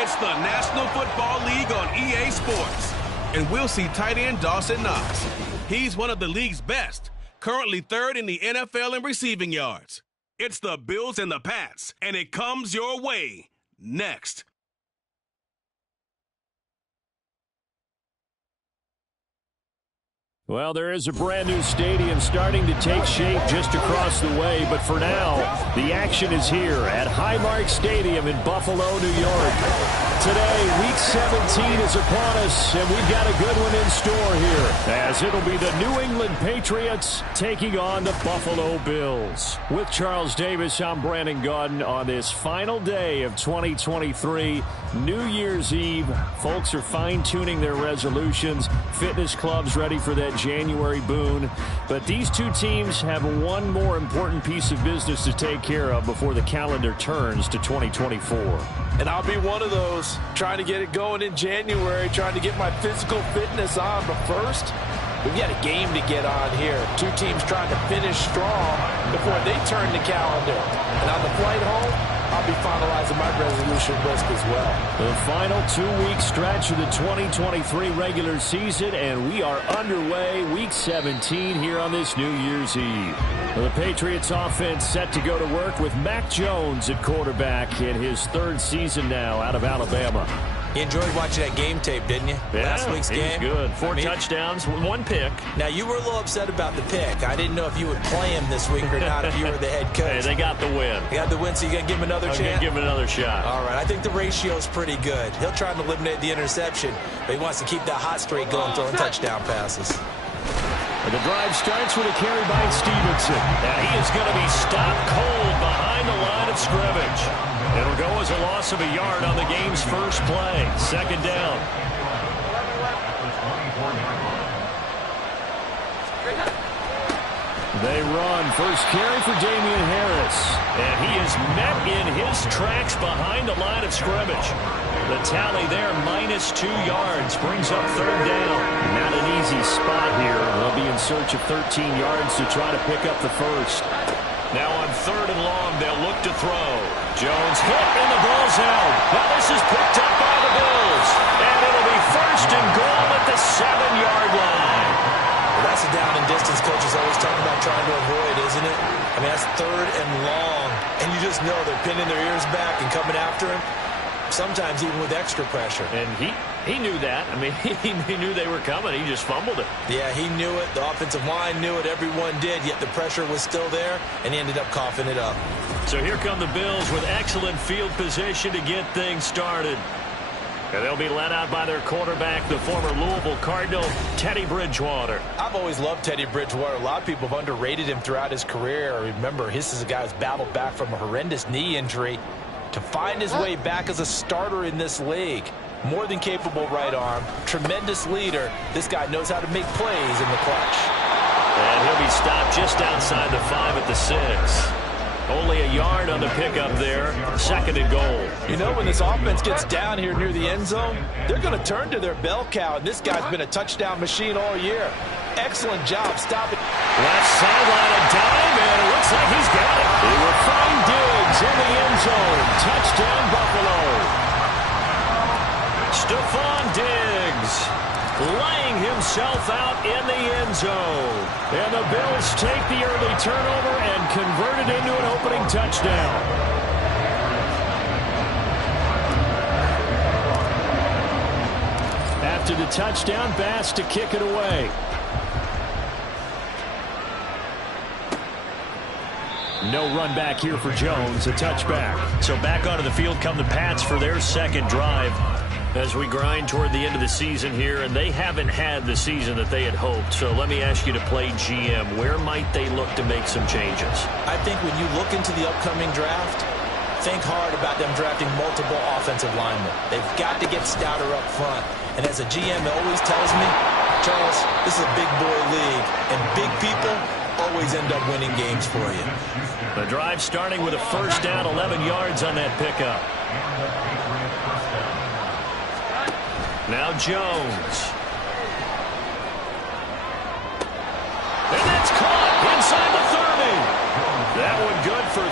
It's the National Football League on EA Sports. And we'll see tight end Dawson Knox. He's one of the league's best, currently third in the NFL in receiving yards. It's the Bills and the Pats, and it comes your way next. Well, there is a brand new stadium starting to take shape just across the way, but for now, the action is here at Highmark Stadium in Buffalo, New York. Today, Week 17 is upon us, and we've got a good one in store here, as it'll be the New England Patriots taking on the Buffalo Bills. With Charles Davis, I'm Brandon Gaudin on this final day of 2023, New Year's Eve. Folks are fine-tuning their resolutions. Fitness clubs ready for that January boon. But these two teams have one more important piece of business to take care of before the calendar turns to 2024. And I'll be one of those, trying to get it going in January, trying to get my physical fitness on. But first, we've got a game to get on here. Two teams trying to finish strong before they turn the calendar. And on the flight home, I'll be finalizing my resolution list as well. The final 2-week stretch of the 2023 regular season, and we are underway, Week 17 here on this New Year's Eve. The Patriots offense set to go to work with Mac Jones at quarterback in his third season now out of Alabama. You enjoyed watching that game tape, didn't you? Yeah, Last week's game. He was good. Four touchdowns, one pick. Now, you were a little upset about the pick. I didn't know if you would play him this week or not if you were the head coach. Hey, they got the win. They got the win, so you got to give him another chance? I'm going to give him another shot. All right. I think the ratio is pretty good. He'll try and eliminate the interception, but he wants to keep that hot streak going, throwing touchdown passes. And the drive starts with a carry by Stevenson. And he is going to be stopped cold behind the line of scrimmage. It'll go as a loss of a yard on the game's first play. Second down. They run. First carry for Damian Harris. And he is met in his tracks behind the line of scrimmage. The tally there, -2 yards, brings up third down. Not an easy spot here. They'll be in search of 13 yards to try to pick up the first. Now on third and long, they'll look to throw. Jones hit, and the ball's out. Now this is picked up by the Bills. And it'll be first and goal at the 7-yard line. Well, that's a down and distance coaches always talking about trying to avoid, isn't it? I mean, that's third and long. And you just know they're pinning their ears back and coming after him. Sometimes even with extra pressure. And he knew that. I mean, he knew they were coming. He just fumbled it. Yeah, he knew it. The offensive line knew it. Everyone did. Yet the pressure was still there, and he ended up coughing it up. So here come the Bills with excellent field position to get things started. And they'll be led out by their quarterback, the former Louisville Cardinal, Teddy Bridgewater. I've always loved Teddy Bridgewater. A lot of people have underrated him throughout his career. Remember, this is a guy who's battled back from a horrendous knee injury to find his way back as a starter in this league. More than capable right arm, tremendous leader. This guy knows how to make plays in the clutch. And he'll be stopped just outside the 5 at the 6. Only a yard on the pickup there. Second and goal. You know, when this offense gets down here near the end zone, they're going to turn to their bell cow, and this guy's been a touchdown machine all year. Excellent job stopping. Left sideline, a dime, and it looks like he's got it. They will find Diggs in the end zone. Touchdown, Buffalo. Stephon Diggs laying himself out in the end zone. And the Bills take the early turnover and convert it into an opening touchdown. After the touchdown, Bass to kick it away. No run back here for Jones, a touchback. So back onto the field come the Pats for their second drive as we grind toward the end of the season here, and they haven't had the season that they had hoped. So let me ask you to play GM. Where might they look to make some changes? I think when you look into the upcoming draft, think hard about them drafting multiple offensive linemen. They've got to get stouter up front. And as a GM always tells me, Charles, this is a big boy league, and big people always end up winning games for you. The drive starting with a first down, 11 yards on that pickup. Now Jones. And that's caught inside the 30. That one good for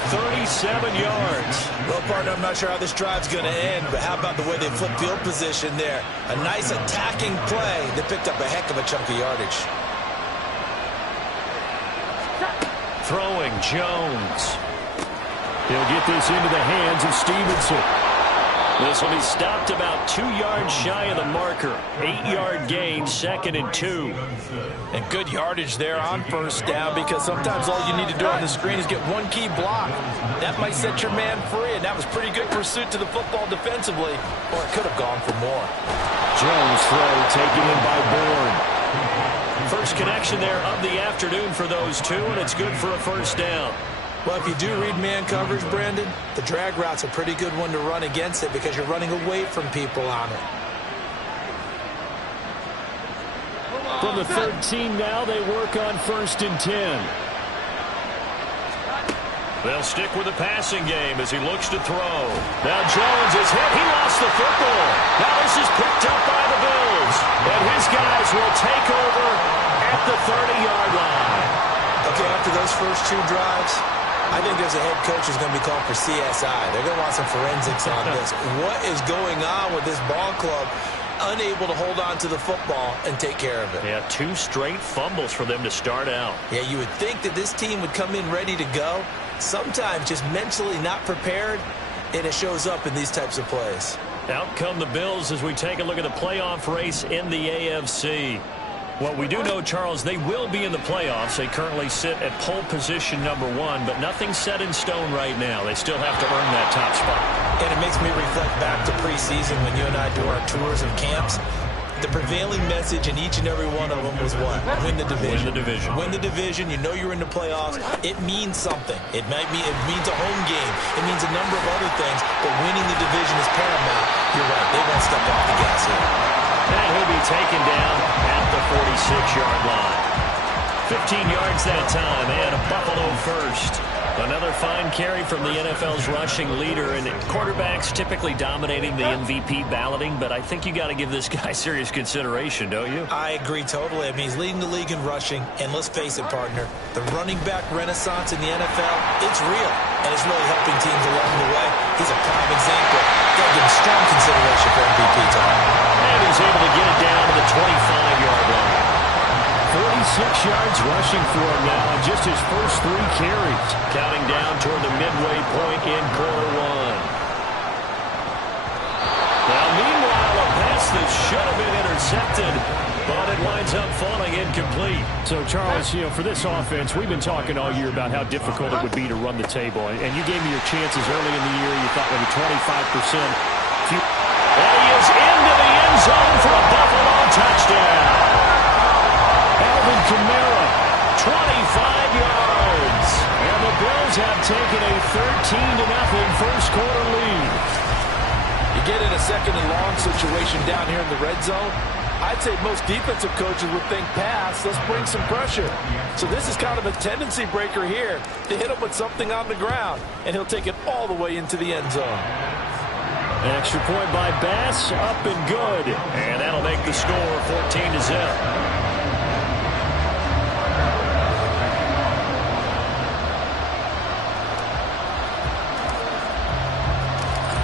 7 yards. Well, partner, I'm not sure how this drive's going to end, but how about the way they flip field position there? A nice attacking play that picked up a heck of a chunk of yardage. Throwing Jones. He'll get this into the hands of Stevenson. This will be stopped about 2 yards shy of the marker. 8-yard gain, 2nd and 2. And good yardage there on first down, because sometimes all you need to do on the screen is get one key block. That might set your man free, and that was pretty good pursuit to the football defensively, or it could have gone for more. Jones throw taken in by Bourne. First connection there of the afternoon for those two, and it's good for a first down. Well, if you do read man coverage, Brandon, the drag route's a pretty good one to run against it because you're running away from people on it. From the 13 now, they work on 1st and 10. They'll stick with the passing game as he looks to throw. Now Jones is hit. He lost the football. Now this is picked up by the Bills. And his guys will take over at the 30-yard line. Okay, after those first 2 drives, I think there's a head coach who's going to be called for CSI. They're going to want some forensics on this. What is going on with this ball club? Unable to hold on to the football and take care of it. Yeah, 2 straight fumbles for them to start out. Yeah, you would think that this team would come in ready to go. Sometimes just mentally not prepared, and it shows up in these types of plays. Out come the Bills as we take a look at the playoff race in the AFC. Well, we do know, Charles, they will be in the playoffs. They currently sit at pole position number 1, but nothing's set in stone right now. They still have to earn that top spot. And it makes me reflect back to preseason when you and I do our tours of camps. The prevailing message in each and every one of them was what? Win the division. Win the division. Win the division. You know you're in the playoffs. It means something. It means a home game. It means a number of other things, but winning the division is paramount. You're right. They won't step off the gas here. And he'll be taken down at the 46-yard line. 15 yards that time, and a Buffalo first. Another fine carry from the NFL's rushing leader, and quarterbacks typically dominating the MVP balloting, but I think you got to give this guy serious consideration, don't you? I agree totally. I mean, he's leading the league in rushing, and let's face it, partner, the running back renaissance in the NFL, it's real, and it's really helping teams along the way. He's a prime example. Got to give him strong consideration for MVP time. And he's able to get it down to the 25-yard line. 46 yards rushing for him now on just his first 3 carries. Counting down toward the midway point in quarter 1. Now, meanwhile, a pass that should have been intercepted, but it winds up falling incomplete. So, Charles, for this offense, we've been talking all year about how difficult it would be to run the table. And you gave me your chances early in the year. You thought maybe 25%. And he is into the end zone for a Buffalo touchdown. Alvin Kamara, 25 yards. And the Bills have taken a 13-0 first quarter lead. You get in a 2nd and long situation down here in the red zone, I'd say most defensive coaches would think pass, let's bring some pressure. So this is kind of a tendency breaker here to hit him with something on the ground, and he'll take it all the way into the end zone. An extra point by Bass, up and good. And that'll make the score 14-0.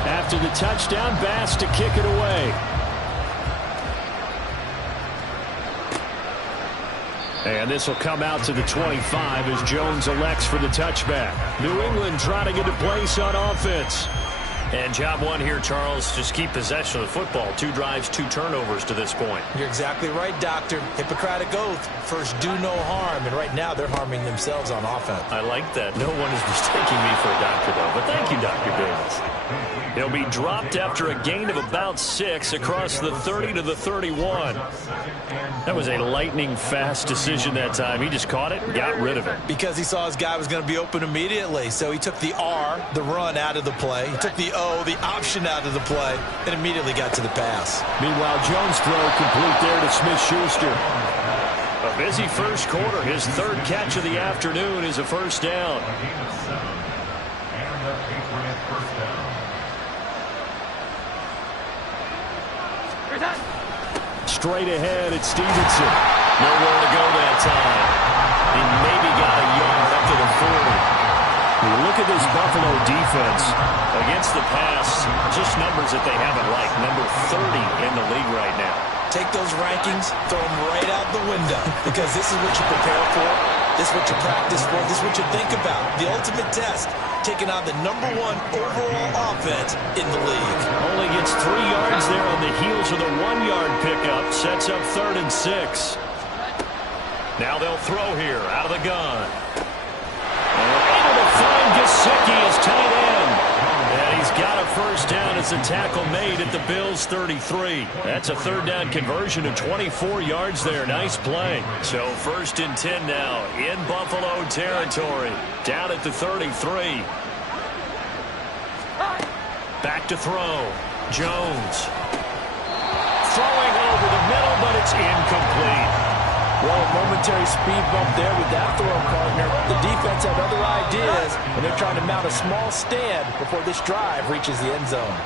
After the touchdown, Bass to kick it away. And this will come out to the 25 as Jones elects for the touchback. New England trying to get a place on offense. And job 1 here, Charles, just keep possession of the football. 2 drives, 2 turnovers to this point. You're exactly right, Doctor. Hippocratic oath. First, do no harm. And right now, they're harming themselves on offense. I like that. No one is mistaking me for a doctor, though. But thank you, Dr. Davis. He'll be dropped after a gain of about 6 across the 30 to the 31. That was a lightning-fast decision that time. He just caught it and got rid of it. Because he saw his guy was going to be open immediately. So he took the R, the run, out of the play. He took the O, the option, out of the play, and immediately got to the pass. Meanwhile, Jones' throw complete there to Smith-Schuster. A busy first quarter. His 3rd catch of the afternoon is a first down. Straight ahead, it's Stevenson. Nowhere to go that time. He maybe got a yard up to the 40. Look of this Buffalo defense? Against the pass, just numbers that they haven't liked. Number 30 in the league right now. Take those rankings, throw them right out the window, because this is what you prepare for, this is what you practice for, this is what you think about. The ultimate test, taking on the #1 overall offense in the league. Only gets 3 yards there on the heels of the 1-yard pickup. Sets up 3rd and 6. Now they'll throw here out of the gun. Able to find Gesicki as tight end. And he's got a first down as the tackle made at the Bills' 33. That's a 3rd down conversion of 24 yards there. Nice play. So 1st and 10 now in Buffalo territory. Down at the 33. Back to throw. Jones. Throwing over the middle, but it's incomplete. Well, a momentary speed bump there with that throw, partner. The defense had other ideas, and they're trying to mount a small stand before this drive reaches the end zone.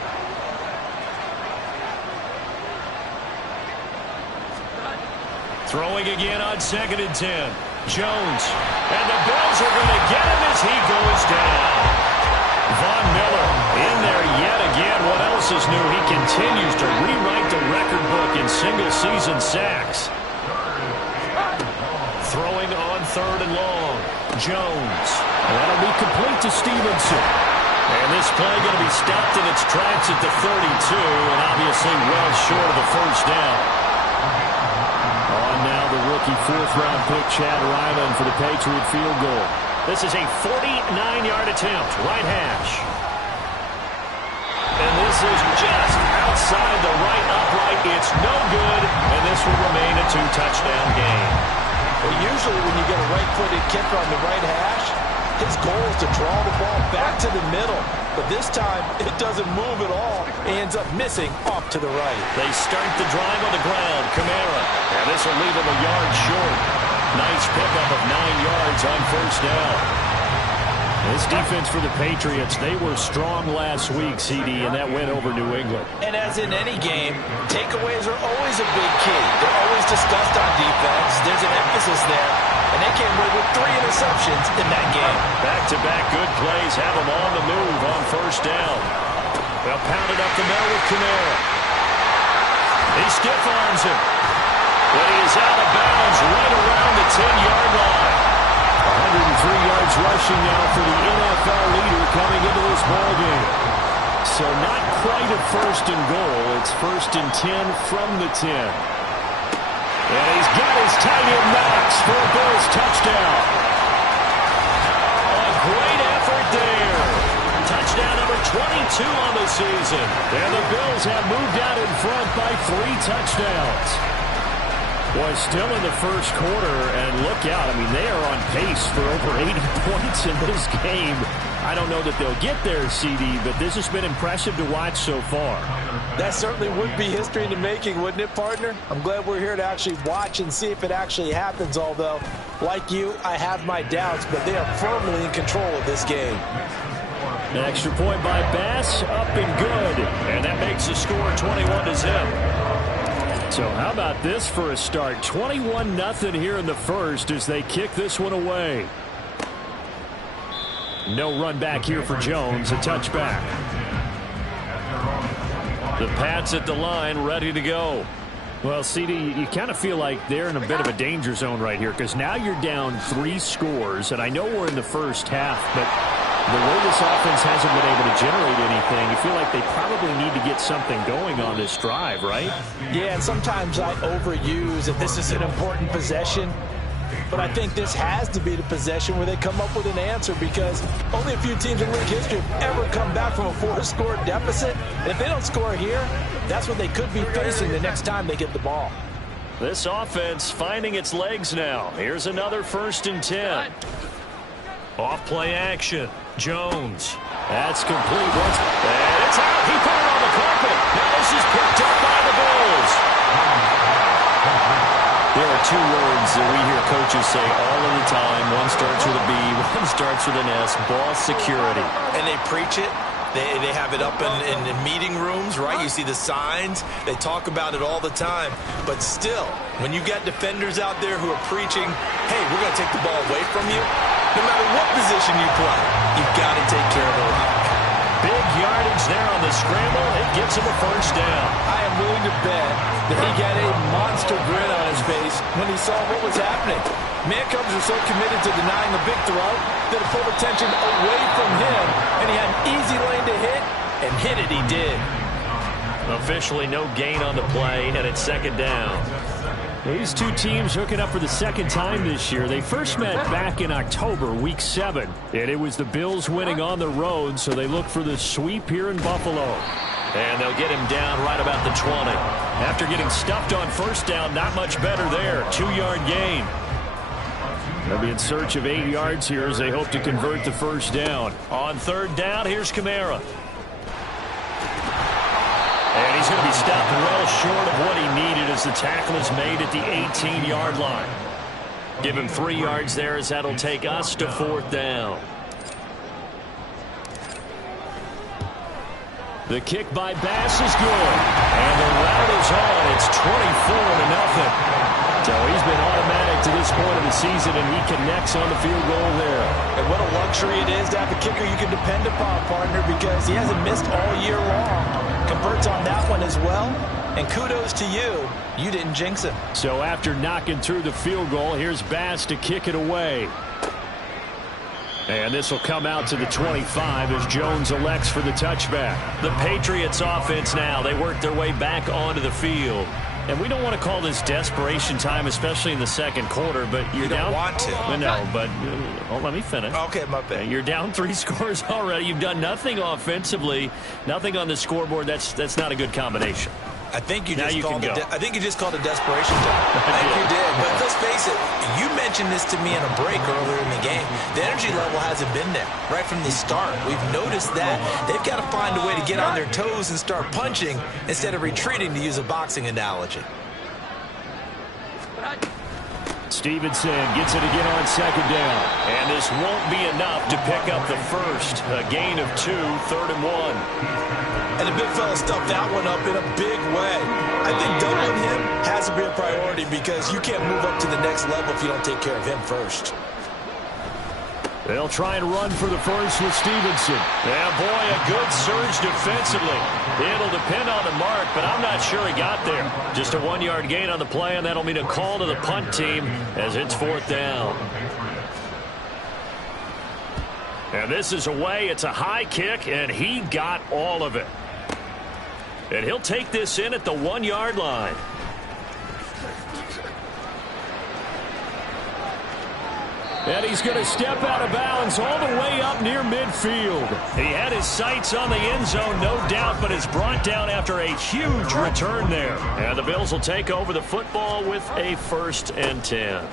Throwing again on 2nd and 10. Jones. And the Bills are going to get him as he goes down. Von Miller in there yet again. What else is new? He continues to rewrite the record book in single-season sacks. Throwing on 3rd and long. Jones. That'll be complete to Stevenson. And this play going to be stopped in its tracks at the 32, and obviously well short of the first down. On now the rookie 4th-round pick, Chad Ryland, for the Patriot field goal. This is a 49-yard attempt, right hash. And this is just outside the right upright. It's no good, and this will remain a 2-touchdown game. Well, usually when you get a right-footed kicker on the right hash, his goal is to draw the ball back to the middle. But this time, it doesn't move at all. He ends up missing off to the right. They start the drive on the ground. Kamara. And this will leave him a yard short. Nice pickup of 9 yards on 1st down. This defense for the Patriots, they were strong last week, CD, and that went over New England. And as in any game, takeaways are always a big key. They're always discussed on defense. There's an emphasis there, and they came away with 3 interceptions in that game. Back-to-back good plays have them on the move on 1st down. They'll pound it up the middle with Kamara. He stiff-arms him. But he is out of bounds right around the 10-yard line. 103 yards rushing now for the NFL leader coming into this ballgame. So not quite a 1st and goal. It's 1st and 10 from the 10. And he's got his tight end Knox for a Bills touchdown. A great effort there. Touchdown number 22 on the season. And the Bills have moved out in front by 3 touchdowns. Boy, still in the 1st quarter, and look out. I mean, they are on pace for over 80 points in this game. I don't know that they'll get there, CD, but this has been impressive to watch so far. That certainly would be history in the making, wouldn't it, partner? I'm glad we're here to actually watch and see if it actually happens, although, like you, I have my doubts, but they are firmly in control of this game. An extra point by Bass, up and good. And that makes the score 21-0. So how about this for a start? 21-0 here in the 1st as they kick this one away. No run back here for Jones. A touchback. The Pats at the line, ready to go. Well, CD, you kind of feel like they're in a bit of a danger zone right here because now you're down 3 scores, and I know we're in the 1st half, but the way this offense hasn't been able to generate anything, you feel like they probably need to get something going on this drive, right? Yeah, and sometimes I overuse that this is an important possession. But I think this has to be the possession where they come up with an answer because only a few teams in league history have ever come back from a 4-score deficit. And if they don't score here, that's what they could be facing the next time they get the ball. This offense finding its legs now. Here's another 1st and 10. Off play action. Jones. That's complete. And it's out. He put it on the carpet. Now this is picked up by the Bills. There are 2 words that we hear coaches say all of the time. One starts with a B, one starts with an S. Ball security. And they preach it, They have it up in meeting rooms, right? You see the signs. They talk about it all the time. But still, when you got defenders out there who are preaching, hey, we're going to take the ball away from you, no matter what position you play, you've got to take care of the rock. Big yardage there on the scramble. It gets him a first down. I am willing to bet that he got a monster grin on his face when he saw what was happening. Man-covers are so committed to denying the big throw that it pulled attention away from him, and he had an easy lane to hit, and hit it he did. Officially no gain on the play, and it's second down. These two teams hooking up for the second time this year. They first met back in October, Week 7, and it was the Bills winning on the road, so they look for the sweep here in Buffalo. And they'll get him down right about the 20. After getting stuffed on first down, not much better there. 2-yard gain. They'll be in search of 8 yards here as they hope to convert the first down. On third down, here's Kamara. And he's going to be stopped well short of what he needed as the tackle is made at the 18-yard line. Give him 3 yards there as that'll take us to fourth down. The kick by Bass is good. And the route is on. It's 24-0. So he's been automatic to this point of the season, and he connects on the field goal there. And what a luxury it is to have a kicker you can depend upon, partner, because he hasn't missed all year long. Converts on that one as well. And kudos to you. You didn't jinx him. So after knocking through the field goal, here's Bass to kick it away. And this will come out to the 25 as Jones elects for the touchback. The Patriots offense now. They work their way back onto the field. And we don't want to call this desperation time, especially in the second quarter, but you're down. You don't want to. No, but let me finish. Okay, my bad. You're down 3 scores already. You've done nothing offensively, nothing on the scoreboard. That's not a good combination. I think you just called it. I think you just called it desperation time. I think you did. But let's face it, you mentioned this to me in a break earlier in the game. The energy level hasn't been there right from the start. We've noticed that. They've got to find a way to get on their toes and start punching instead of retreating, to use a boxing analogy. Stevenson gets it again on second down. And this won't be enough to pick up the first. A gain of 2, 3rd and 1. And the big fella stuffed that one up in a big way. I think doubling him has to be a priority because you can't move up to the next level if you don't take care of him first. They'll try and run for the first with Stevenson. Yeah, boy, a good surge defensively. It'll depend on the mark, but I'm not sure he got there. Just a 1-yard gain on the play, and that'll mean a call to the punt team as it's fourth down. And this is away. It's a high kick, and he got all of it. And he'll take this in at the 1-yard line. And he's going to step out of bounds all the way up near midfield. He had his sights on the end zone, no doubt, but is brought down after a huge return there. And the Bills will take over the football with a 1st and 10.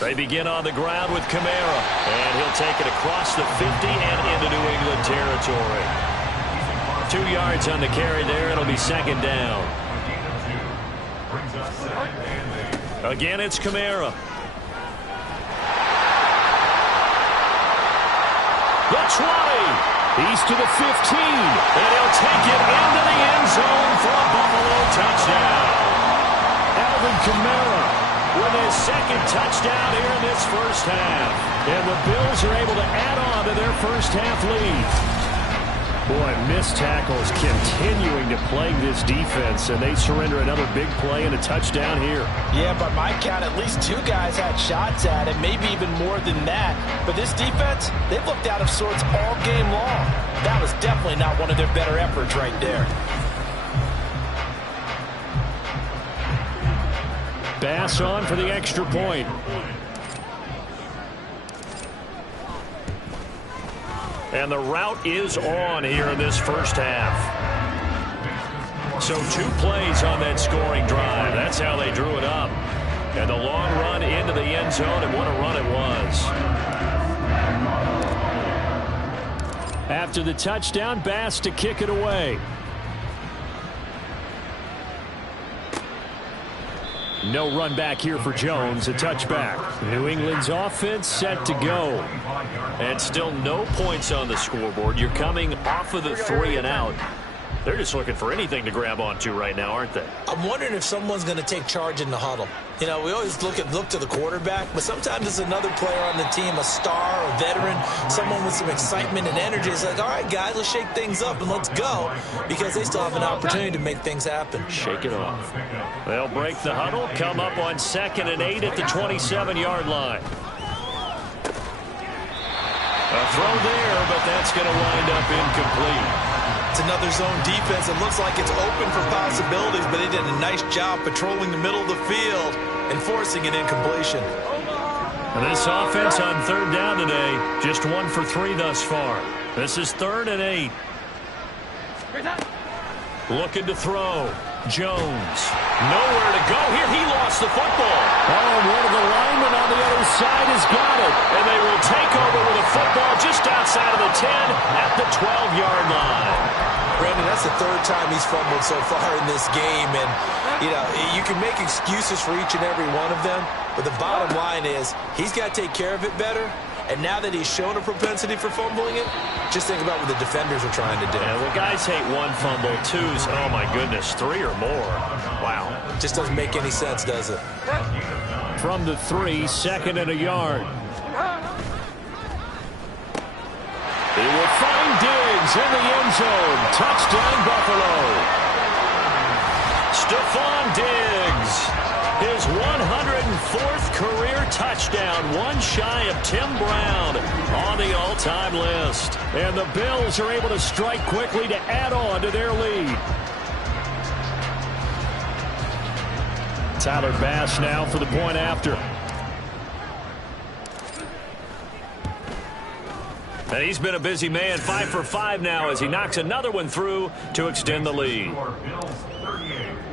They begin on the ground with Kamara, and he'll take it across the 50 and into New England territory. 2 yards on the carry there. It'll be second down. Again, it's Kamara. The 20. He's to the 15. And he'll take it into the end zone for a Buffalo touchdown. Alvin Kamara with his 2nd touchdown here in this first half. And the Bills are able to add on to their first half lead. Boy, missed tackles continuing to plague this defense, and they surrender another big play and a touchdown here. Yeah, by my count, at least 2 guys had shots at it, maybe even more than that. But this defense, they've looked out of sorts all game long. That was definitely not one of their better efforts right there. Bass on for the extra point. And the route is on here in this first half. So 2 plays on that scoring drive. That's how they drew it up. And the long run into the end zone, and what a run it was. After the touchdown, Bass to kick it away. No run back here for Jones, a touchback. New England's offense set to go. And still no points on the scoreboard. You're coming off of the 3 and out. They're just looking for anything to grab onto right now, aren't they? I'm wondering if someone's going to take charge in the huddle. You know, we always look to the quarterback, but sometimes it's another player on the team, a star, a veteran, someone with some excitement and energy. It's like, all right, guys, let's shake things up and let's go, because they still have an opportunity to make things happen. Shake it off. They'll break the huddle, come up on 2nd and 8 at the 27-yard line. A throw there, but that's going to wind up incomplete. It's another zone defense. It looks like it's open for possibilities, but they did a nice job patrolling the middle of the field and forcing an incompletion. And this offense on 3rd down today, just 1 for 3 thus far. This is 3rd and 8. Looking to throw. Jones. Nowhere to go here. He lost the football. Oh, one of the linemen on the other side has got it. And they will take over with a football just outside of the 10 at the 12-yard line. Brandon, that's the 3rd time he's fumbled so far in this game. And, you know, you can make excuses for each and every one of them, but the bottom line is he's got to take care of it better. And now that he's shown a propensity for fumbling it, just think about what the defenders are trying to do. Yeah, well, guys hate 1 fumble, 2s, oh my goodness, 3 or more. Wow. Just doesn't make any sense, does it? From the 3, 2nd and a yard. He will find Diggs in the end zone. Touchdown, Buffalo. Stephon Diggs, his 104th career touchdown, one shy of Tim Brown on the all-time list. And the Bills are able to strike quickly to add on to their lead. Tyler Bass now for the point after. And he's been a busy man, 5 for 5 now as he knocks another one through to extend the lead.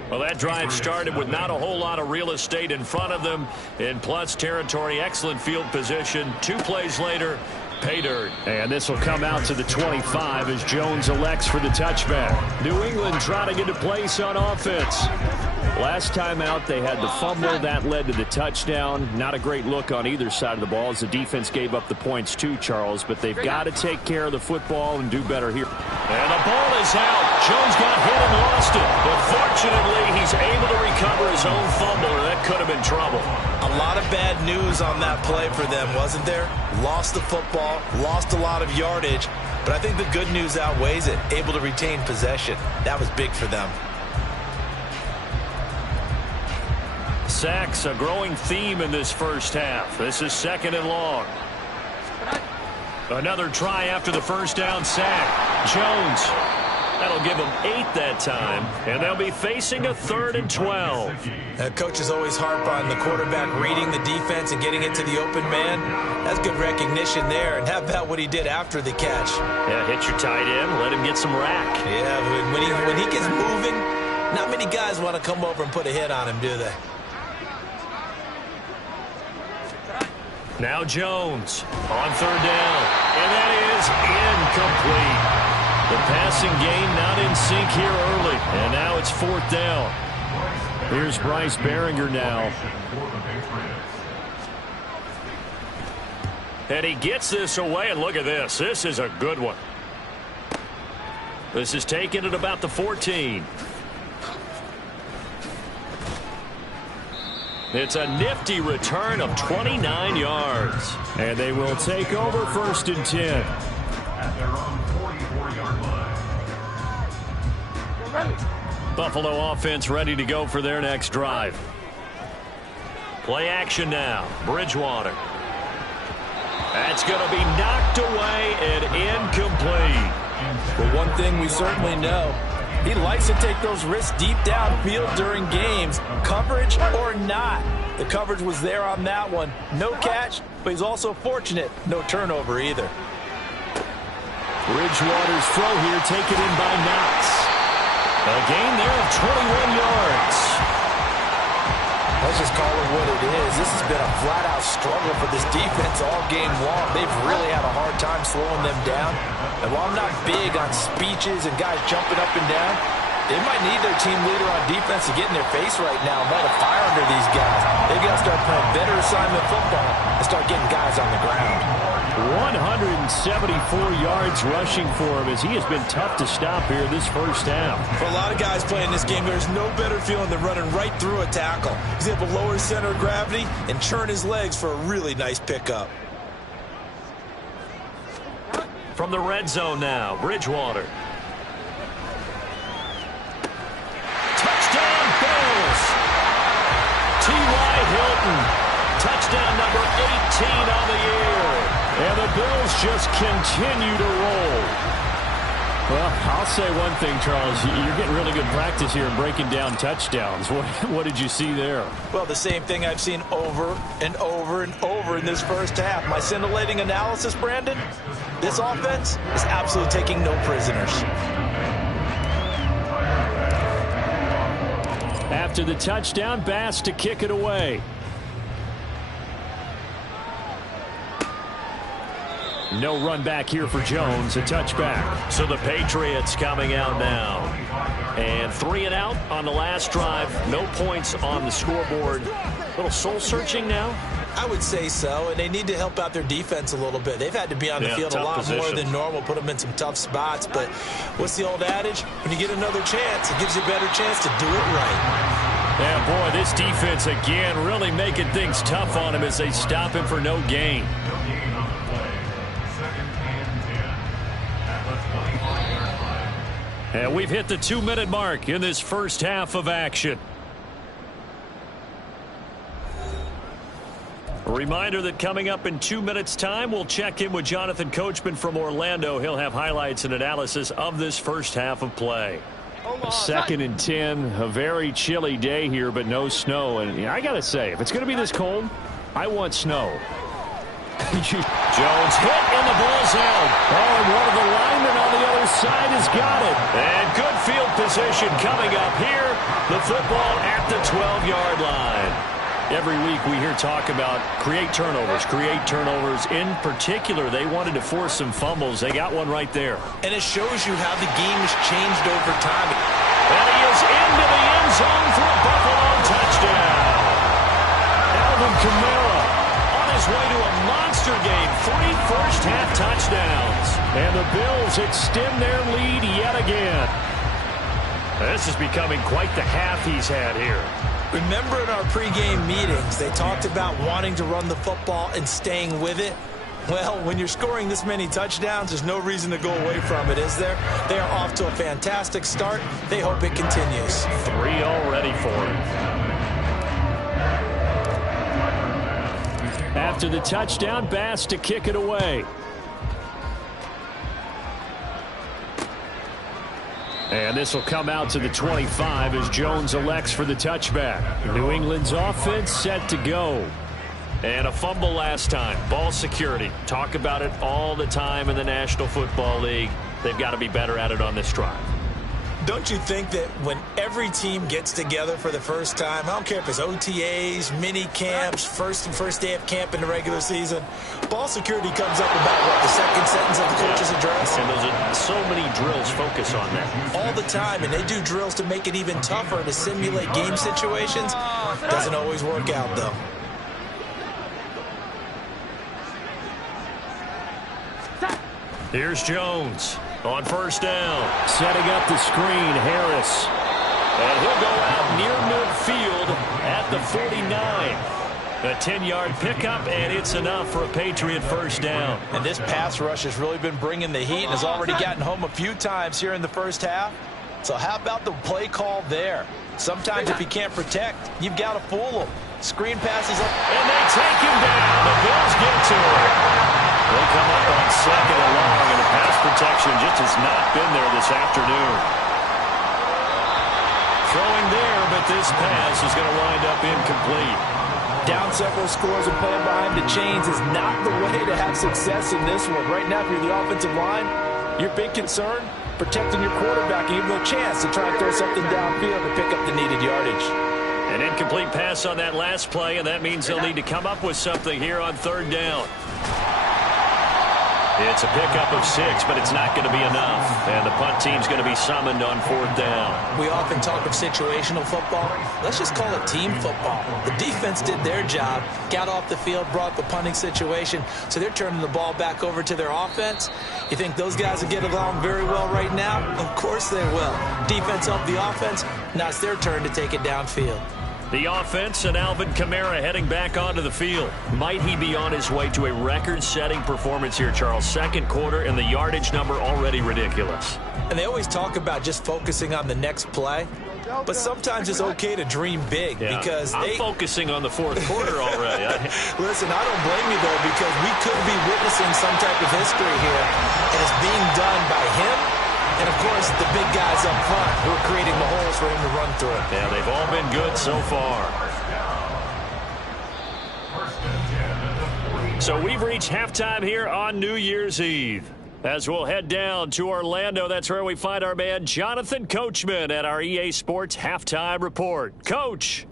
Well, that drive started with not a whole lot of real estate in front of them. In plus territory, excellent field position. 2 plays later, pay dirt. And this will come out to the 25 as Jones elects for the touchback. New England trying to get a place on offense. Last time out, they had the fumble. That led to the touchdown. Not a great look on either side of the ball as the defense gave up the points too, Charles. But they've got to take care of the football and do better here. And the ball is out. Jones got hit and lost it. But fortunately, he's able to recover his own fumble, or that could have been trouble. A lot of bad news on that play for them, wasn't there? Lost the football, lost a lot of yardage. But I think the good news outweighs it. Able to retain possession. That was big for them. Sacks, a growing theme in this first half. This is 2nd and long. Another try after the first down sack. Jones. That'll give them 8 that time. And they'll be facing a 3rd and 12. Coaches always harp on the quarterback reading the defense and getting it to the open man. That's good recognition there. And how about what he did after the catch? Yeah, hit your tight end, let him get some rack. Yeah, when he gets moving, not many guys want to come over and put a hit on him, do they? Now Jones on 3rd down. And that is incomplete. The passing game not in sync here early. And now it's 4th down. Here's Bryce Behringer now. And he gets this away, and look at this. This is a good one. This is taken at about the 14. It's a nifty return of 29 yards. And they will take over 1st and 10. Buffalo offense ready to go for their next drive. Play action now. Bridgewater. That's going to be knocked away and incomplete. Well, one thing we certainly know, he likes to take those risks deep downfield during games, coverage or not. The coverage was there on that one. No catch, but he's also fortunate. No turnover either. Bridgewater's throw here taken in by Knox. A gain there of 21 yards. Let's just call it what it is. This has been a flat-out struggle for this defense all game long. They've really had a hard time slowing them down. And while I'm not big on speeches and guys jumping up and down, They might need their team leader on defense to get in their face right now and light a fire under these guys. They've got to start playing better assignment football and start getting guys on the ground. 174 yards rushing for him as he has been tough to stop here this first half. For a lot of guys playing this game, there's no better feeling than running right through a tackle. He's able to lower his center of gravity and churn his legs for a really nice pickup. From the red zone now, Bridgewater. Touchdown, Bills! T.Y. Hilton. Touchdown number 18 on the year. And the Bills just continue to roll. Well, I'll say one thing, Charles. You're getting really good practice here in breaking down touchdowns. What did you see there? Well, the same thing I've seen over and over and over in this first half. My scintillating analysis, Brandon, this offense is absolutely taking no prisoners. After the touchdown, Bass to kick it away. No run back here for Jones, a touchback. So the Patriots coming out now. And 3 and out on the last drive. No points on the scoreboard. A little soul-searching now? I would say so, and they need to help out their defense a little bit. They've had to be on the field a lot more than normal, put them in some tough spots. But what's the old adage? When you get another chance, it gives you a better chance to do it right. Yeah, boy, this defense again really making things tough on him as they stop him for no gain. And we've hit the 2-minute mark in this first half of action. A reminder that coming up in 2 minutes' time, we'll check in with Jonathan Coachman from Orlando. He'll have highlights and analysis of this first half of play. 2nd and 10, a very chilly day here, but no snow. And I got to say, if it's going to be this cold, I want snow. Jones hit in the bullseye. Oh, and one of the linemen on the other side has got it. And good field position coming up here. The football at the 12-yard line. Every week we hear talk about create turnovers. In particular, they wanted to force some fumbles. They got one right there. And it shows you how the game has changed over time. And he is into the end zone for a Buffalo touchdown. Alvin Kamara on his way to a monster game. 3 first-half touchdowns. And the Bills extend their lead yet again. This is becoming quite the half he's had here. Remember in our pregame meetings, they talked about wanting to run the football and staying with it? Well, when you're scoring this many touchdowns, there's no reason to go away from it, is there? They are off to a fantastic start. They hope it continues. 3 already for him. After the touchdown, Bass to kick it away. And this will come out to the 25 as Jones elects for the touchback. New England's offense set to go. And a fumble last time. Ball security. Talk about it all the time in the National Football League. They've got to be better at it on this drive. Don't you think that when every team gets together for the first time, I don't care if it's OTAs, mini camps, first day of camp in the regular season, ball security comes up about, what, the second sentence of the coach's address? And there's so many drills focus on that. All the time, and they do drills to make it even tougher to simulate game situations. Doesn't always work out, though. Here's Jones on first down. Setting up the screen, Harris. And he'll go out near midfield at the 49. A 10-yard pickup, and it's enough for a Patriot first down. And this pass rush has really been bringing the heat and has already gotten home a few times here in the first half. So how about the play call there? Sometimes if you can't protect, you've got to fool them. Screen passes up. And they take him down. The Bills get to him. They come up on 2nd and long, and the pass protection just has not been there this afternoon. Throwing there, but this pass is going to wind up incomplete. Down several scores and playing behind the chains is not the way to have success in this one. Right now, if you're the offensive line, your big concern, protecting your quarterback and giving him a chance to try and throw something downfield to pick up the needed yardage. An incomplete pass on that last play, and that means they'll need to come up with something here on 3rd down. It's a pickup of 6, but it's not going to be enough. And the punt team's going to be summoned on 4th down. We often talk of situational football. Let's just call it team football. The defense did their job, got off the field, brought the punting situation, so they're turning the ball back over to their offense. You think those guys will get along very well right now? Of course they will. Defense helped the offense. Now it's their turn to take it downfield. The offense and Alvin Kamara heading back onto the field. Might he be on his way to a record-setting performance here, Charles? Second quarter and the yardage number already ridiculous. And they always talk about just focusing on the next play. But sometimes it's okay to dream big because I'm focusing on the 4th quarter already. Listen, I don't blame you, though, because we could be witnessing some type of history here, and it's being done by him and, of course, the big guys up front who are creating the holes for him to run through. Yeah, they've all been good so far. So we've reached halftime here on New Year's Eve. As we'll head down to Orlando, that's where we find our man Jonathan Coachman at our EA Sports Halftime Report. Coach.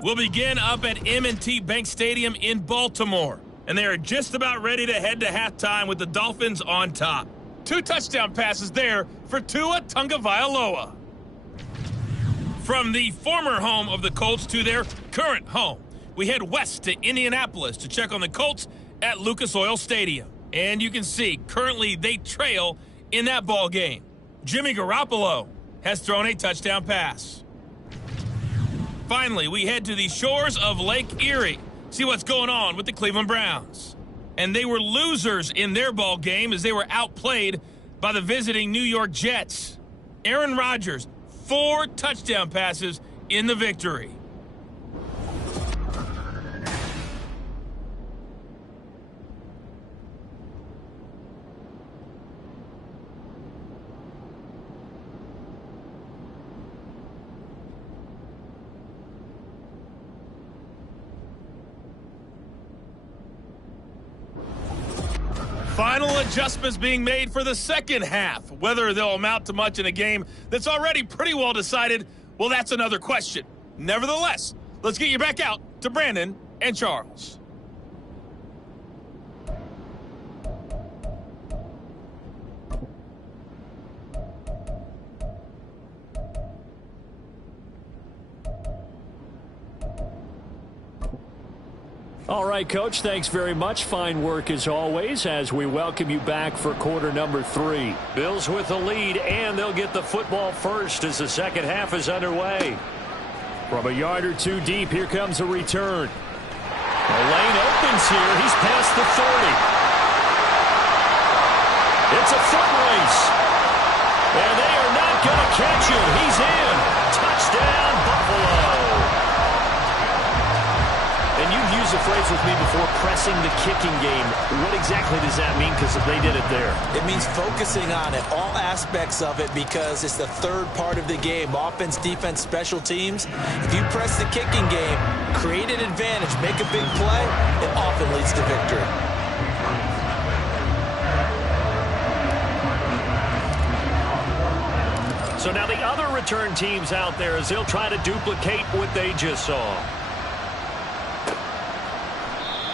We'll begin up at M&T Bank Stadium in Baltimore. And they are just about ready to head to halftime with the Dolphins on top. 2 touchdown passes there for Tua Tagovailoa. From the former home of the Colts to their current home, we head west to Indianapolis to check on the Colts at Lucas Oil Stadium. And you can see, currently they trail in that ball game. Jimmy Garoppolo has thrown a touchdown pass. Finally, we head to the shores of Lake Erie, see what's going on with the Cleveland Browns. And they were losers in their ball game as they were outplayed by the visiting New York Jets. Aaron Rodgers, 4 touchdown passes in the victory. Final adjustments being made for the second half. Whether they'll amount to much in a game that's already pretty well decided, well, that's another question. Nevertheless, let's get you back out to Brandon and Charles. All right, Coach, thanks very much. Fine work as always as we welcome you back for quarter number 3. Bills with the lead, and they'll get the football first as the second half is underway. From a yard or 2 deep, here comes a return. The lane opens here. He's past the 30. It's a foot race. And they are not going to catch him. He's in. Touchdown, Buffalo. And you've used the phrase with me before, pressing the kicking game. What exactly does that mean? Because they did it there. It means focusing on it, all aspects of it, because it's the third part of the game. Offense, defense, special teams. If you press the kicking game, create an advantage, make a big play, it often leads to victory. So now the other return teams out there as they'll try to duplicate what they just saw.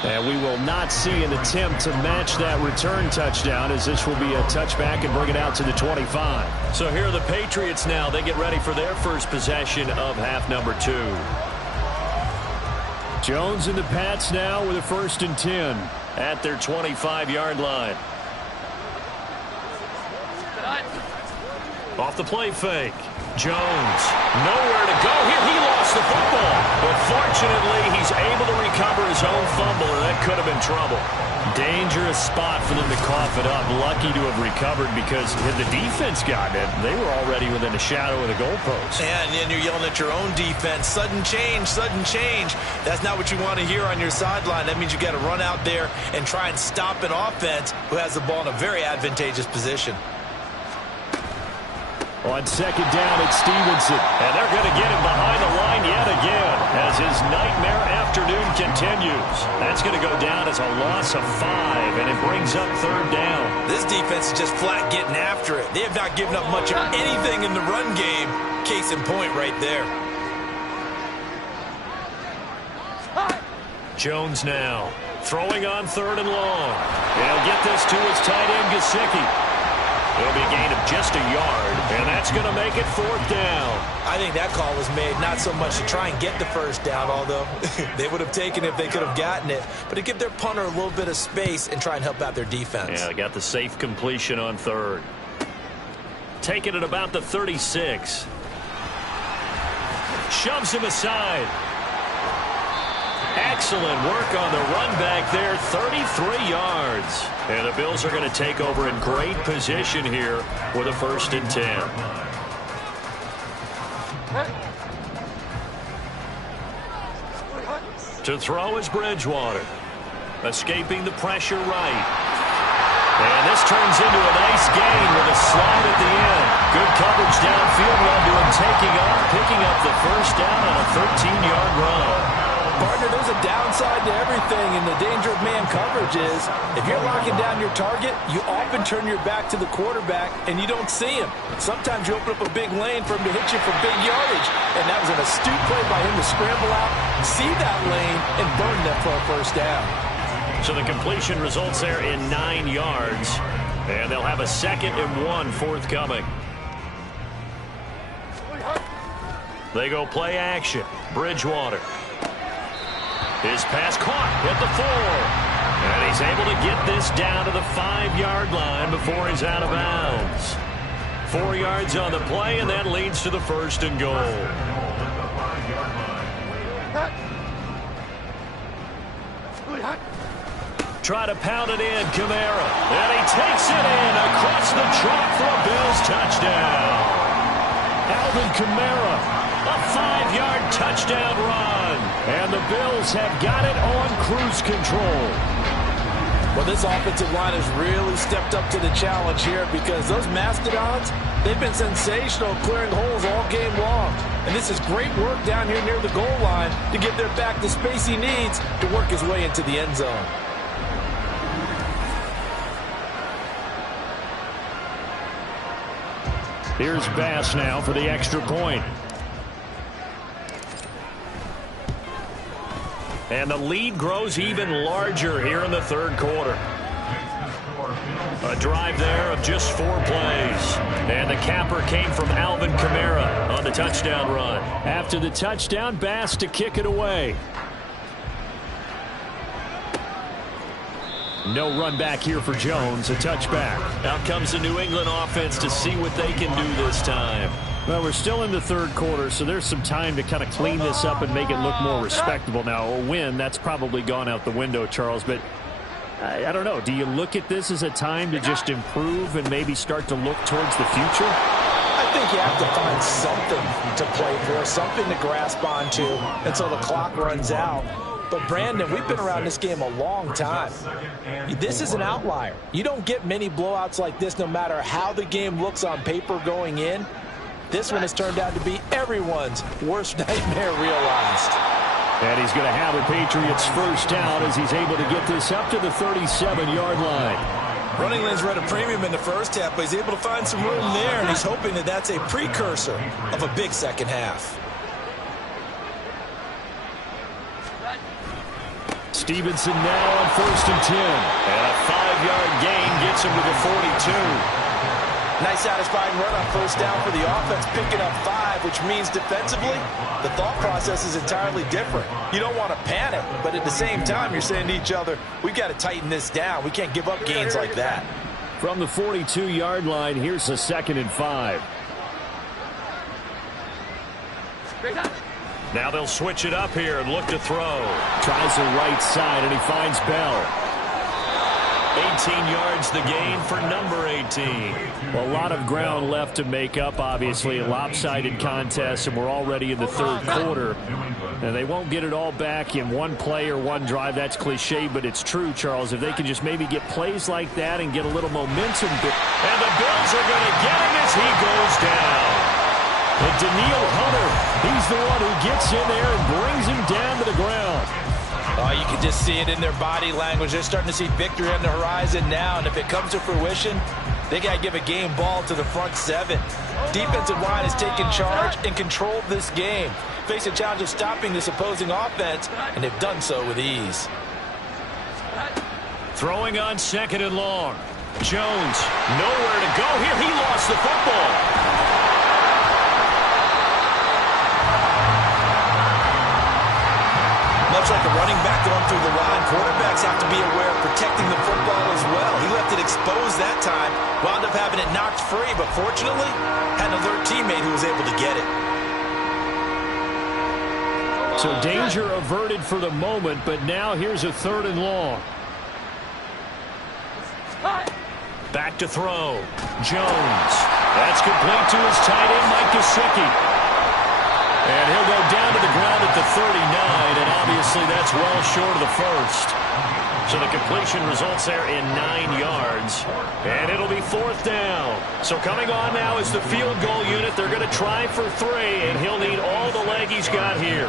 And we will not see an attempt to match that return touchdown, as this will be a touchback and bring it out to the 25. So here are the Patriots now. They get ready for their first possession of half number 2. Jones and the Pats now with a 1st and 10 at their 25-yard line. Off the play fake. Jones, nowhere to go here. He lost the football. But fortunately, he's able to recover his own fumble, or that could have been trouble. Dangerous spot for them to cough it up. Lucky to have recovered because had the defense gotten it, they were already within a shadow of the goalpost. And you're yelling at your own defense. Sudden change, sudden change. That's not what you want to hear on your sideline. That means you got to run out there and try and stop an offense who has the ball in a very advantageous position. On 2nd down, it's Stevenson. And they're going to get him behind the line yet again as his nightmare afternoon continues. That's going to go down as a loss of 5, and it brings up 3rd down. This defense is just flat getting after it. They have not given up much of anything in the run game. Case in point right there. Jones now. Throwing on 3rd and long. He'll get this to his tight end, Gesicki. It'll be a gain of just a yard, and that's going to make it 4th down. I think that call was made not so much to try and get the first down, although they would have taken it if they could have gotten it, but to give their punter a little bit of space and try and help out their defense. Yeah, they got the safe completion on 3rd. Taking it about the 36. Shoves him aside. Excellent work on the run back there, 33 yards. And the Bills are going to take over in great position here with a 1st and 10. To throw is Bridgewater. Escaping the pressure right. And this turns into a nice gain with a slide at the end. Good coverage downfield, well doing taking off, picking up the 1st down on a 13-yard run. Partner, there's a downside to everything, and the danger of man coverage is if you're locking down your target, you often turn your back to the quarterback and you don't see him. Sometimes you open up a big lane for him to hit you for big yardage, and that was an astute play by him to scramble out, see that lane, and burn that for a 1st down. So the completion results there in 9 yards, and they'll have a 2nd and 1 forthcoming. They go play action. Bridgewater. His pass caught at the 4. And he's able to get this down to the 5-yard line before he's out of bounds. 4 yards on the play, and that leads to the 1st and goal. Try to pound it in, Kamara. And he takes it in across the chalk for a Bills touchdown. Alvin Kamara. A 5-yard touchdown run. And the Bills have got it on cruise control. Well, this offensive line has really stepped up to the challenge here because those Mastodons, they've been sensational clearing holes all game long. And this is great work down here near the goal line to give their back the space he needs to work his way into the end zone. Here's Bass now for the extra point. And the lead grows even larger here in the 3rd quarter. A drive there of just 4 plays. And the capper came from Alvin Kamara on the touchdown run. After the touchdown, Bass to kick it away. No run back here for Jones, a touchback. Out comes the New England offense to see what they can do this time. Well, we're still in the 3rd quarter, so there's some time to kind of clean this up and make it look more respectable. Now, a win, that's probably gone out the window, Charles, but I don't know. Do you look at this as a time to just improve and maybe start to look towards the future? I think you have to find something to play for, something to grasp onto until the clock runs out. But, Brandon, we've been around this game a long time. This is an outlier. You don't get many blowouts like this no matter how the game looks on paper going in. This one has turned out to be everyone's worst nightmare realized. And he's going to have a Patriots 1st down as he's able to get this up to the 37-yard line. Running lanes were at a premium in the 1st half, but he's able to find some room there, and he's hoping that that's a precursor of a big 2nd half. Stevenson now on 1st and 10. And a 5-yard gain gets him to the 42. Nice satisfying run on 1st down for the offense, picking up 5, which means defensively, the thought process is entirely different. You don't want to panic, but at the same time, you're saying to each other, we've got to tighten this down. We can't give up gains like that. From the 42-yard line, here's a 2nd and 5. Now they'll switch it up here and look to throw. Tries the right side, and he finds Bell. 18 yards the gain for number 18. Well, a lot of ground left to make up, obviously. A lopsided contest, and we're already in the 3rd quarter. And they won't get it all back in one play or one drive. That's cliche, but it's true, Charles. If they can just maybe get plays like that and get a little momentum. And the Bills are going to get him as he goes down. And Daniil Hunter, he's the one who gets in there and brings him down to the ground. Oh, you can just see it in their body language. They're starting to see victory on the horizon now, and if it comes to fruition, they got to give a game ball to the front 7. Defensive line has taken charge and controlled this game. Face a challenge of stopping this opposing offense, and they've done so with ease. Throwing on 2nd and long. Jones, nowhere to go here. He lost the football. Much like a running back going through the line, quarterbacks have to be aware of protecting the football as well. He left it exposed that time, wound up having it knocked free, but fortunately, had an alert teammate who was able to get it. So danger averted for the moment, but now here's a 3rd and long. Back to throw. Jones. That's complete to his tight end, Mike Gesicki. And he'll go down to the ground at the 39, and obviously that's well short of the first. So the completion results there in 9 yards, and it'll be 4th down. So coming on now is the field goal unit. They're going to try for 3, and he'll need all the leg he's got here.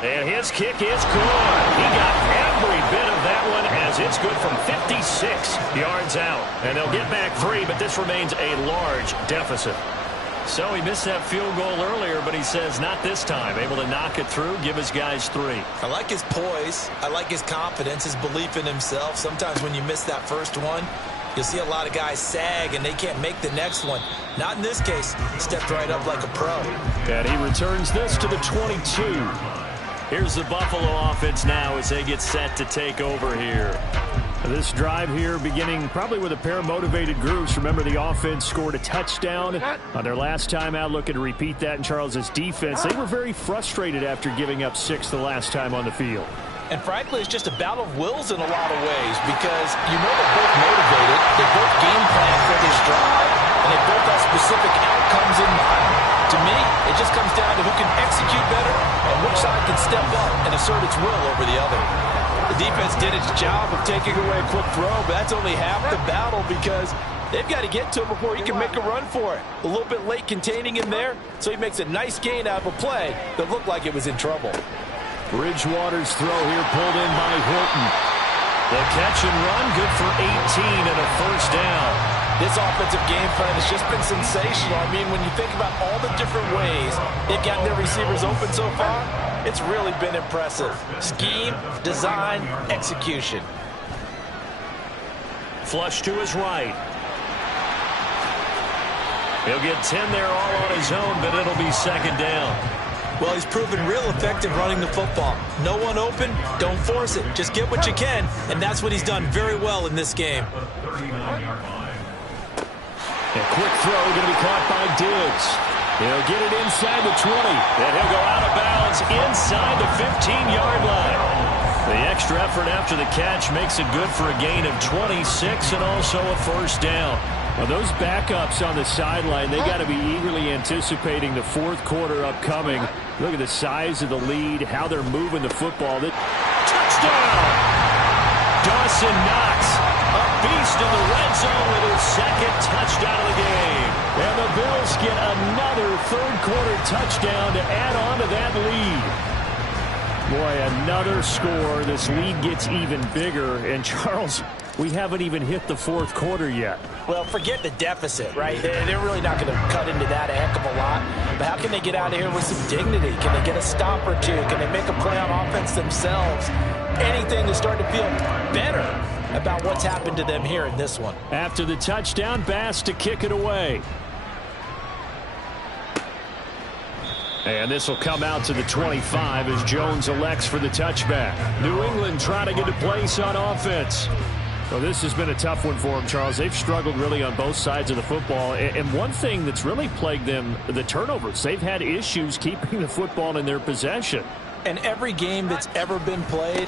And his kick is good. He got every bit of that one as it's good from 56 yards out. And they'll get back 3, but this remains a large deficit. So he missed that field goal earlier, but he says not this time. Able to knock it through, give his guys 3. I like his poise. I like his confidence, his belief in himself. Sometimes when you miss that first one, you'll see a lot of guys sag and they can't make the next one. Not in this case. He stepped right up like a pro. And he returns this to the 22. Here's the Buffalo offense now as they get set to take over here. This drive here beginning probably with a pair of motivated groups. Remember, the offense scored a touchdown on their last time out. Looking to repeat that in Charles's defense. They were very frustrated after giving up 6 the last time on the field. And frankly, it's just a battle of wills in a lot of ways because you know they're both motivated. They both game plan for this drive, and they both have specific outcomes in mind. To me, it just comes down to who can execute better and which side can step up and assert its will over the other. The defense did its job of taking away a quick throw, but that's only half the battle because they've got to get to him before he can make a run for it. A little bit late containing him there, so he makes a nice gain out of a play that looked like it was in trouble. Bridgewater's throw here pulled in by Hilton. The catch and run, good for 18 and a first down. This offensive game plan has just been sensational. I mean, when you think about all the different ways they've gotten their receivers open so far, it's really been impressive. Scheme, design, execution. Flush to his right. He'll get 10 there all on his own, but it'll be 2nd down. Well, he's proven real effective running the football. No one open, don't force it. Just get what you can, and that's what he's done very well in this game. A quick throw going to be caught by Diggs. He'll get it inside the 20, and he'll go out of bounds inside the 15-yard line. The extra effort after the catch makes it good for a gain of 26 and also a first down. Well, those backups on the sideline, they got to be eagerly anticipating the 4th quarter upcoming. Look at the size of the lead, how they're moving the football. Touchdown! Dawson Knox, a beast in the red zone with his 2nd touchdown of the game. And the Bills get another 3rd quarter touchdown to add on to that lead. Boy, another score. This lead gets even bigger. And Charles, we haven't even hit the 4th quarter yet. Well, forget the deficit, right? They're really not going to cut into that a heck of a lot. But how can they get out of here with some dignity? Can they get a stop or two? Can they make a play on offense themselves? Anything to start to feel better about what's happened to them here in this one. After the touchdown, Bass to kick it away. And this will come out to the 25 as Jones elects for the touchback. New England trying to get a place on offense. Well, this has been a tough one for them, Charles. They've struggled really on both sides of the football. And one thing that's really plagued them, the turnovers. They've had issues keeping the football in their possession. And every game that's ever been played,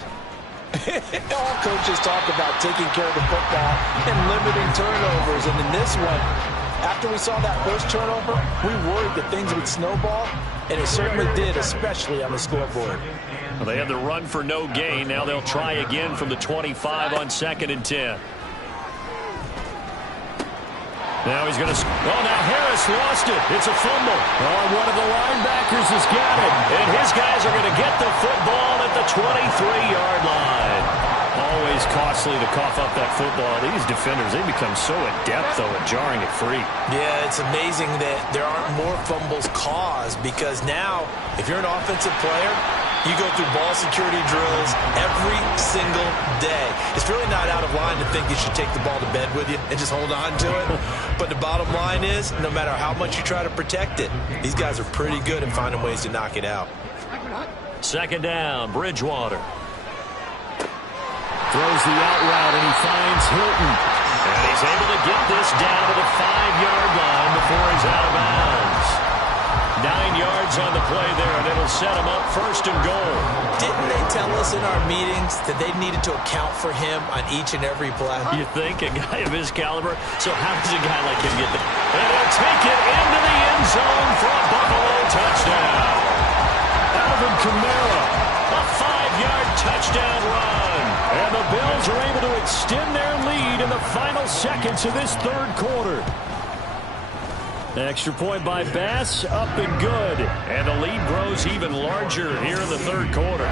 all coaches talk about taking care of the football and limiting turnovers. And in this one, after we saw that first turnover, we worried that things would snowball, and it certainly did, especially on the scoreboard. Well, they had the run for no gain. Now they'll try again from the 25 on 2nd and 10. Now he's going to... Oh, now Harris lost it. It's a fumble. Oh, one of the linebackers has got it. And his guys are going to get the football at the 23-yard line. Oh, always costly to cough up that football. These defenders, they become so adept, though, at jarring it free. Yeah, it's amazing that there aren't more fumbles caused because now, if you're an offensive player, you go through ball security drills every single day. It's really not out of line to think you should take the ball to bed with you and just hold on to it. But the bottom line is, no matter how much you try to protect it, these guys are pretty good at finding ways to knock it out. Second down, Bridgewater. Throws the out route, and he finds Hilton. And he's able to get this down to the 5-yard line before he's out of bounds. 9 yards on the play there, and it'll set him up first and goal. Didn't they tell us in our meetings that they needed to account for him on each and every play? You think? A guy of his caliber? So how does a guy like him get there? And he'll take it into the end zone for a Buffalo touchdown. Alvin Kamara, a 5-yard touchdown run. And the Bills are able to extend their lead in the final seconds of this third quarter. Extra point by Bass, up and good. And the lead grows even larger here in the third quarter.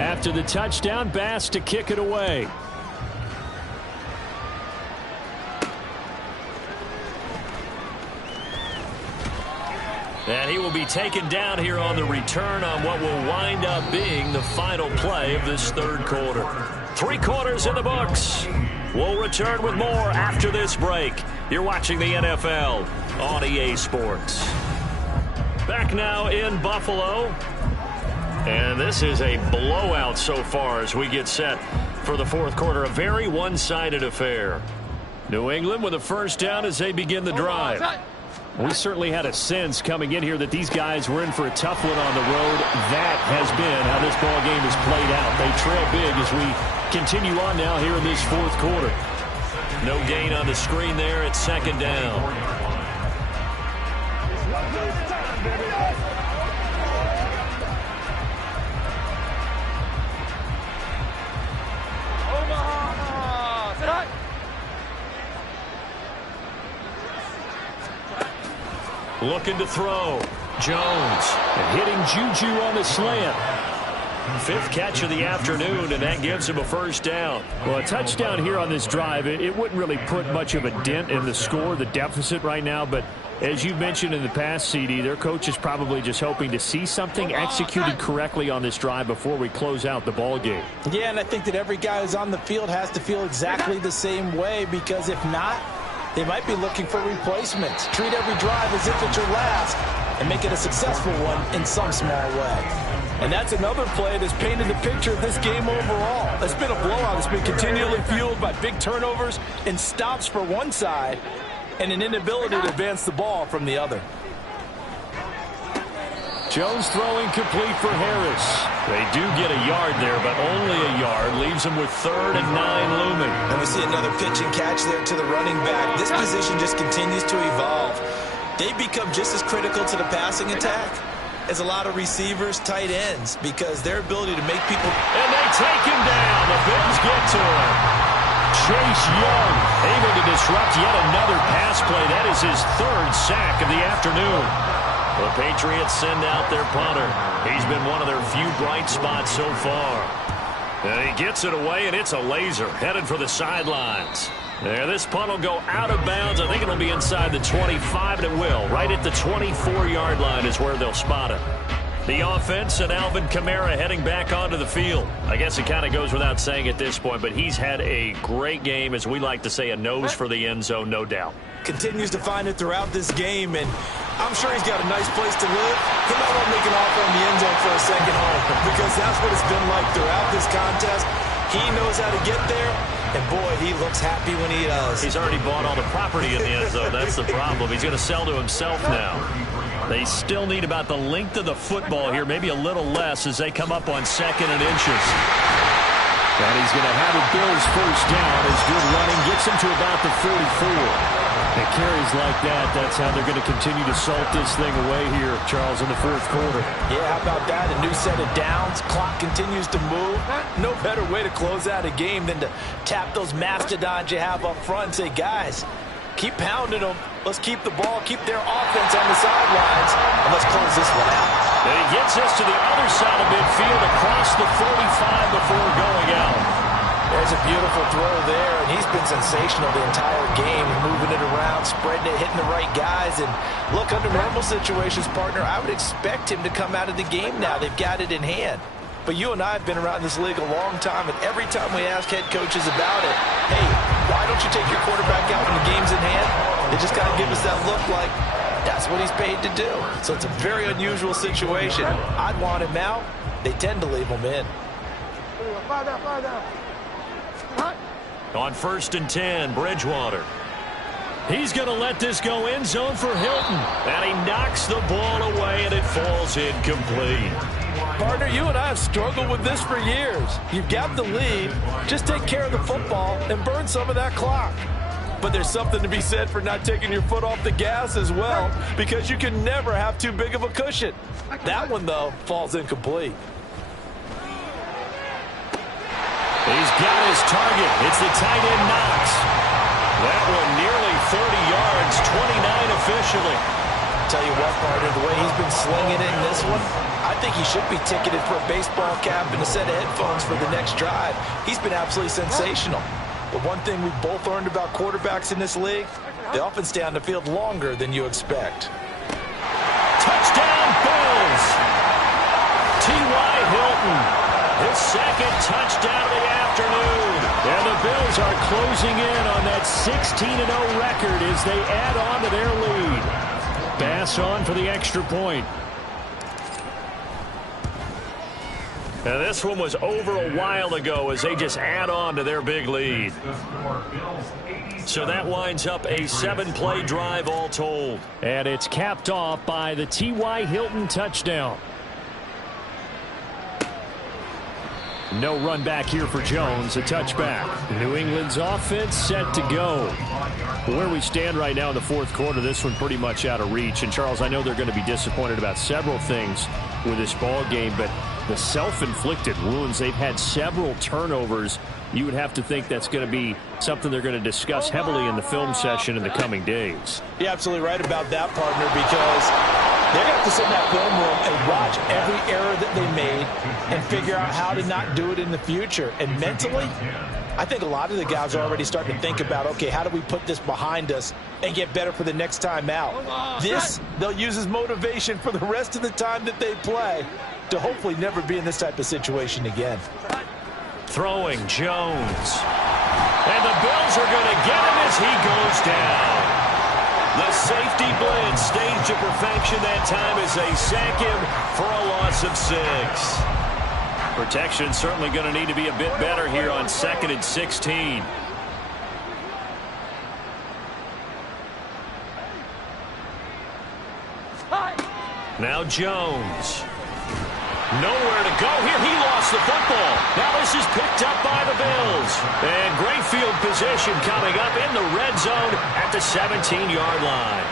After the touchdown, Bass to kick it away. And he will be taken down here on the return on what will wind up being the final play of this third quarter. 3 quarters in the books. We'll return with more after this break. You're watching the NFL on EA Sports. Back now in Buffalo. And this is a blowout so far as we get set for the fourth quarter. A very one-sided affair. New England with a first down as they begin the drive. We certainly had a sense coming in here that these guys were in for a tough one on the road. That has been how this ball game has played out. They trail big as we continue on now here in this fourth quarter. No gain on the screen there at second down. Looking to throw. Jones. And hitting Juju on the slant. 5th catch of the afternoon, and that gives him a first down. Well, a touchdown here on this drive, it wouldn't really put much of a dent in the score, the deficit right now, but as you mentioned in the past, CD, their coach is probably just hoping to see something executed correctly on this drive before we close out the ball game. Yeah, and I think that every guy who's on the field has to feel exactly the same way, because if not, they might be looking for replacements. Treat every drive as if it's your last and make it a successful one in some small way. And that's another play that's painted the picture of this game overall. It's been a blowout. It's been continually fueled by big turnovers and stops for one side and an inability to advance the ball from the other. Jones throwing complete for Harris. They do get a yard there, but only a yard. Leaves them with 3rd and 9 looming. And we see another pitch and catch there to the running back. This position just continues to evolve. They become just as critical to the passing attack as a lot of receivers, tight ends, because their ability to make people... And they take him down. The Bills get to him. Chase Young able to disrupt yet another pass play. That is his 3rd sack of the afternoon. The Patriots send out their punter. He's been one of their few bright spots so far. And he gets it away, and it's a laser headed for the sidelines. There, this punt will go out of bounds. I think it'll be inside the 25, and it will. Right at the 24-yard line is where they'll spot it. The offense and Alvin Kamara heading back onto the field. I guess it kind of goes without saying at this point, but he's had a great game, as we like to say, a nose for the end zone, no doubt. Continues to find it throughout this game, and I'm sure he's got a nice place to live. He might want to make an offer in the end zone for a second home, because that's what it's been like throughout this contest. He knows how to get there, and boy, he looks happy when he does. He's already bought all the property in the end zone. That's the problem. He's going to sell to himself now. They still need about the length of the football here, maybe a little less as they come up on 2nd and inches. And he's going to have a Bills first down as good running gets him to about the 44. It carries like that. That's how they're going to continue to salt this thing away here, Charles, in the fourth quarter. Yeah, how about that? A new set of downs. Clock continues to move. No better way to close out a game than to tap those mastodons you have up front and say, guys, keep pounding them. Let's keep the ball, keep their offense on the sidelines, and let's close this one out. And he gets this to the other side of midfield across the 45 before going out. There's a beautiful throw there, and he's been sensational the entire game, moving it around, spreading it, hitting the right guys. And look, under normal situations, partner, I would expect him to come out of the game now. They've got it in hand. But you and I have been around this league a long time, and every time we ask head coaches about it, hey, why don't you take your quarterback out when the game's in hand? They just kind of give us that look like that's what he's paid to do. So it's a very unusual situation. I'd want him out. They tend to leave him in. On 1st and 10, Bridgewater. He's going to let this go end zone for Hilton. And he knocks the ball away, and it falls incomplete. Partner, you and I have struggled with this for years. You've got the lead. Just take care of the football and burn some of that clock. But there's something to be said for not taking your foot off the gas as well, because you can never have too big of a cushion. That one, though, falls incomplete. He's got his target. It's the tight end Knox. That one nearly 30 yards, 29 officially. Tell you what, partner, the way he's been slinging it in this one, I think he should be ticketed for a baseball cap and a set of headphones for the next drive. He's been absolutely sensational. But one thing we've both learned about quarterbacks in this league, they often stay on the field longer than you expect. Touchdown, Bills! T.Y. Hilton, his second touchdown of the afternoon. And the Bills are closing in on that 16-0 record as they add on to their lead. Bass on for the extra point. Now this one was over a while ago as they just add on to their big lead. So that winds up a 7-play drive all told. And it's capped off by the T.Y. Hilton touchdown. No run back here for Jones, a touchback. New England's offense set to go. Where we stand right now in the fourth quarter, this one pretty much out of reach. And, Charles, I know they're going to be disappointed about several things with this ball game, but the self-inflicted wounds, they've had several turnovers. You would have to think that's going to be something they're going to discuss heavily in the film session in the coming days. You're absolutely right about that, partner, because they're going to have to sit in that film room and watch every error that they made and figure out how to not do it in the future. And mentally, I think a lot of the guys are already starting to think about, okay, how do we put this behind us and get better for the next time out? This, they'll use as motivation for the rest of the time that they play to hopefully never be in this type of situation again. Throwing Jones. And the Bills are going to get him as he goes down. The safety blitz staged to perfection that time as they sack him for a loss of 6. Protection certainly going to need to be a bit better here on 2nd and 16. Now Jones. Nowhere to go here. He lost the football. Now this is picked up by the Bills. And great field position coming up in the red zone at the 17-yard line.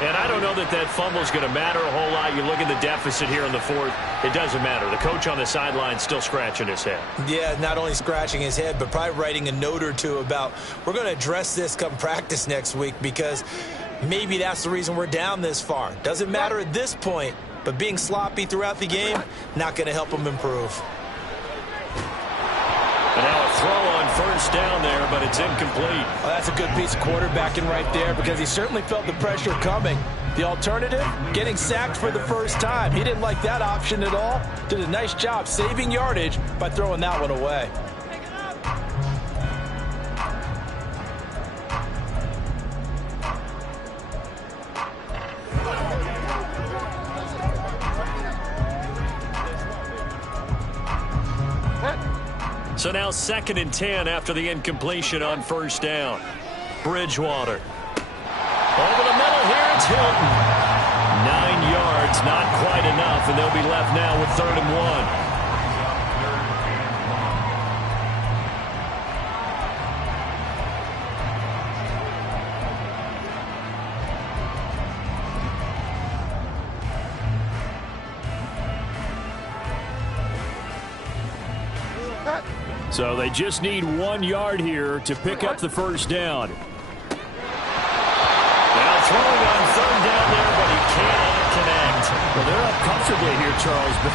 And I don't know that that fumble is going to matter a whole lot. You look at the deficit here in the fourth. It doesn't matter. The coach on the sideline still scratching his head. Yeah, not only scratching his head, but probably writing a note or two about we're going to address this come practice next week because maybe that's the reason we're down this far. Doesn't matter at this point. But being sloppy throughout the game, not going to help them improve. And now a throw on first down there, but it's incomplete. Well, that's a good piece of quarterbacking right there because he certainly felt the pressure coming. The alternative, getting sacked for the first time. He didn't like that option at all. Did a nice job saving yardage by throwing that one away. So now 2nd and 10 after the incompletion on first down. Bridgewater. Over the middle here, it's Hilton. 9 yards, not quite enough, and they'll be left now with 3rd and 1. So they just need 1 yard here to pick up the first down. Now throwing on third down there, but he cannot connect. Well, they're up comfortably here, Charles, but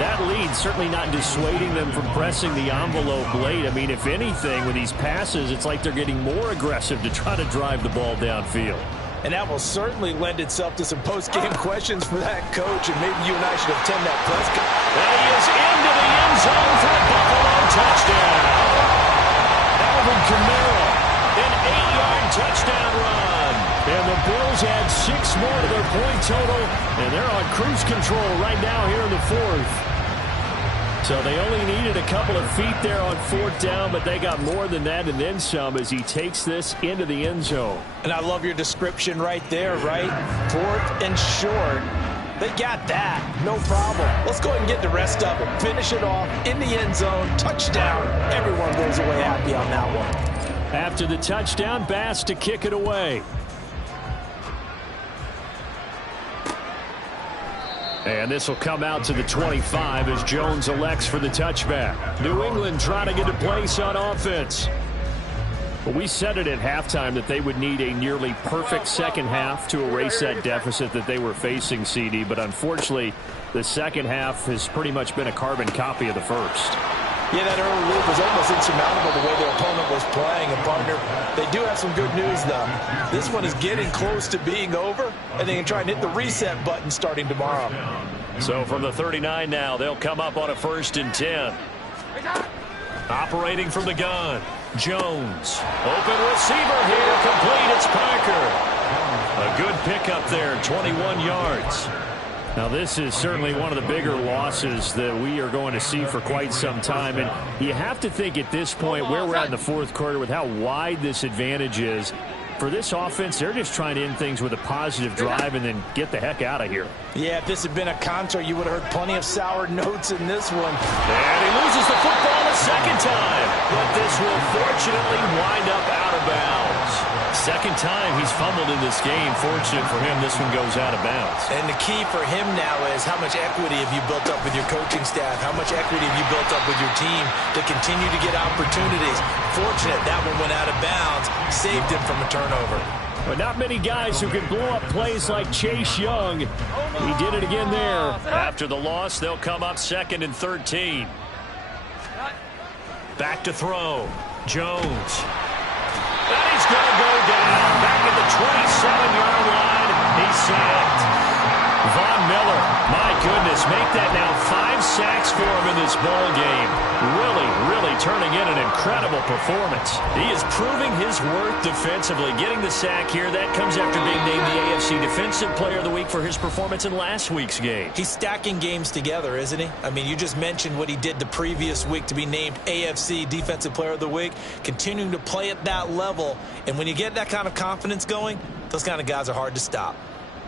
that lead certainly not dissuading them from pressing the envelope late. I mean, if anything, with these passes, it's like they're getting more aggressive to try to drive the ball downfield. And that will certainly lend itself to some post-game questions for that coach, and maybe you and I should attend that press conference. And he is into the end zone for a Buffalo touchdown. Alvin Kamara, an 8-yard touchdown run. And the Bills add 6 more to their point total, and they're on cruise control right now here in the fourth. So they only needed a couple of feet there on fourth down, but they got more than that and then some as he takes this into the end zone. And I love your description right there, right? Fourth and short. They got that. No problem. Let's go ahead and get the rest of it. Finish it off in the end zone. Touchdown. Everyone goes away happy on that one. After the touchdown, Bass to kick it away. And this will come out to the 25 as Jones elects for the touchback. New England trying to get a place on offense. Well, we said it at halftime that they would need a nearly perfect second half to erase that deficit that they were facing, CD. But unfortunately, the second half has pretty much been a carbon copy of the first. Yeah, that early lead was almost insurmountable the way their opponent was playing. And, partner, they do have some good news, though. This one is getting close to being over, and they can try and hit the reset button starting tomorrow. So from the 39 now, they'll come up on a 1st and 10. Operating from the gun, Jones. Open receiver here, complete, it's Parker. A good pickup there, 21 yards. Now, this is certainly one of the bigger losses that we are going to see for quite some time. And you have to think at this point where we're at in the fourth quarter with how wide this advantage is. For this offense, they're just trying to end things with a positive drive and then get the heck out of here. Yeah, if this had been a concert, you would have heard plenty of sour notes in this one. And he loses the football a second time. But this will fortunately wind up out of bounds. Second time he's fumbled in this game. Fortunate for him, this one goes out of bounds. And the key for him now is how much equity have you built up with your coaching staff? How much equity have you built up with your team to continue to get opportunities? Fortunate that one went out of bounds, saved him from a turnover. But not many guys who can blow up plays like Chase Young. He did it again there. After the loss, they'll come up 2nd and 13. Back to throw. Jones. And he's going to go down. Back at the 27-yard line. He's sacked. Von Miller, my goodness, make that now 5 sacks for him in this ball game. Really turning in an incredible performance. He is proving his worth defensively. Getting the sack here, that comes after being named the AFC Defensive Player of the Week for his performance in last week's game. He's stacking games together, isn't he? I mean, you just mentioned what he did the previous week to be named AFC Defensive Player of the Week, continuing to play at that level. And when you get that kind of confidence going, those kind of guys are hard to stop.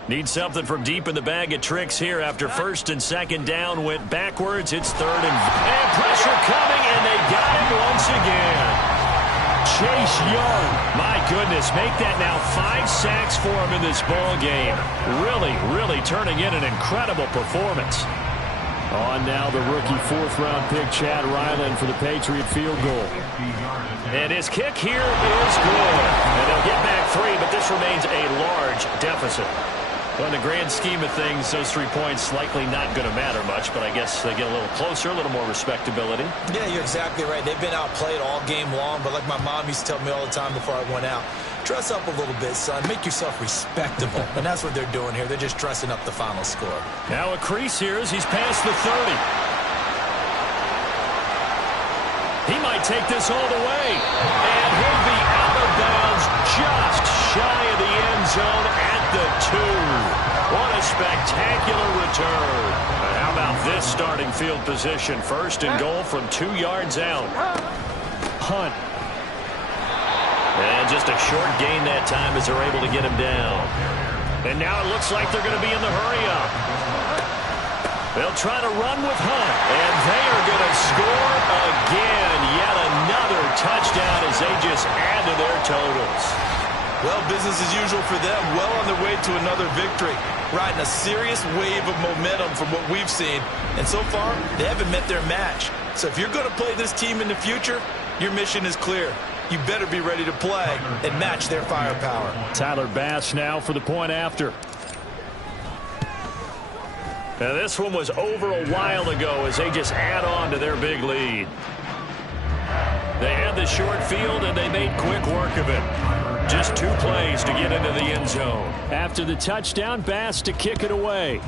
Need something from deep in the bag of tricks here after 1st and 2nd down went backwards. It's 3rd and pressure coming, and they got him once again. Chase Young, my goodness, make that now 5 sacks for him in this ball game. Really turning in an incredible performance. On now the rookie 4th-round pick Chad Ryland for the Patriot field goal. And his kick here is good. And they'll get back 3, but this remains a large deficit. Well, in the grand scheme of things, those 3 points likely not going to matter much, but I guess they get a little closer, a little more respectability. Yeah, you're exactly right. They've been outplayed all game long, but like my mom used to tell me all the time before I went out, dress up a little bit, son. Make yourself respectable. And that's what they're doing here. They're just dressing up the final score. Now a crease here as he's past the 30. He might take this all the way. And he'll be out of bounds just shy of the end zone at the 2. What a spectacular return. And how about this starting field position? 1st and goal from 2 yards out. Hunt. And just a short gain that time as they're able to get him down. And now it looks like they're going to be in the hurry-up. They'll try to run with Hunt. And they are going to score again. Yet another touchdown as they just add to their totals. Well, business as usual for them. Well on their way to another victory. Riding a serious wave of momentum from what we've seen. And so far, they haven't met their match. So if you're going to play this team in the future, your mission is clear. you better be ready to play and match their firepower. Tyler Bass now for the point after. Now this one was over a while ago as they just add on to their big lead. They had the short field, and they made quick work of it. Just 2 plays to get into the end zone. After the touchdown, Bass to kick it away.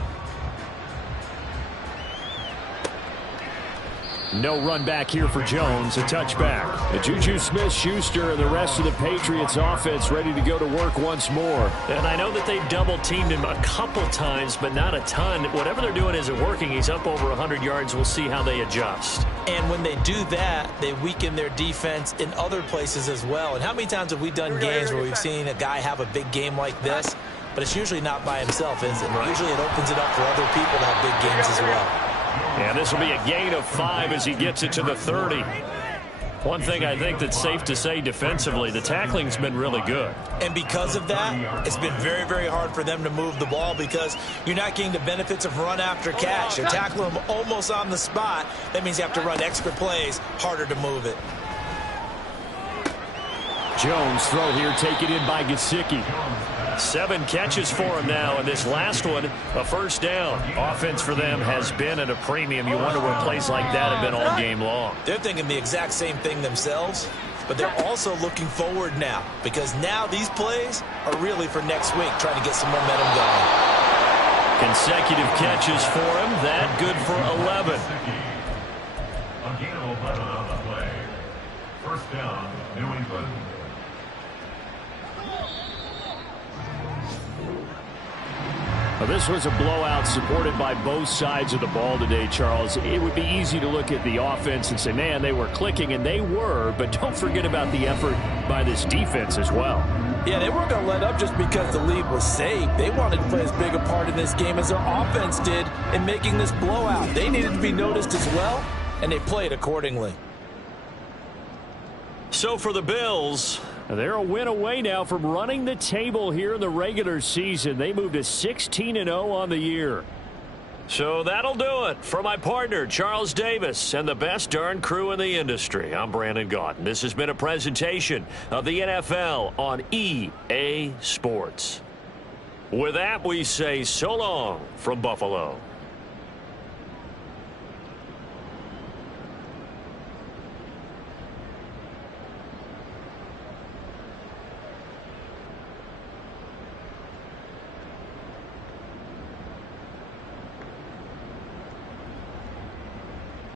No run back here for Jones, a touchback. The Juju Smith-Schuster and the rest of the Patriots offense ready to go to work once more. And I know that they've double-teamed him a couple times, but not a ton. Whatever they're doing isn't working. He's up over 100 yards. We'll see how they adjust. And when they do that, they weaken their defense in other places as well. And how many times have we done games where we've seen a guy have a big game like this, but it's usually not by himself, is it? Right. Usually it opens it up for other people to have big games as well. And this will be a gain of 5 as he gets it to the 30. One thing I think that's safe to say defensively, the tackling's been really good. And because of that, it's been very, very hard for them to move the ball because you're not getting the benefits of run after catch. They're tackling them almost on the spot. That means you have to run extra plays, harder to move it. Jones throw here, taken in by Gesicki. 7 catches for him now, and this last one, a first down. Offense for them has been at a premium. You wonder where plays like that have been all game long. They're thinking the exact same thing themselves, but they're also looking forward now because now these plays are really for next week, trying to get some momentum going. Consecutive catches for him. That good for 11. Again, 11 on the play. First down, New England. Well, this was a blowout supported by both sides of the ball today, Charles. It would be easy to look at the offense and say, man, they were clicking, and they were, but don't forget about the effort by this defense as well. Yeah, they weren't going to let up just because the lead was saved. They wanted to play as big a part in this game as their offense did in making this blowout. They needed to be noticed as well, and they played accordingly. So for the Bills, they're a win away now from running the table here in the regular season. They moved to 16-0 on the year. So that'll do it for my partner, Charles Davis, and the best darn crew in the industry. I'm Brandon Gaudin. This has been a presentation of the NFL on EA Sports. With that, we say so long from Buffalo.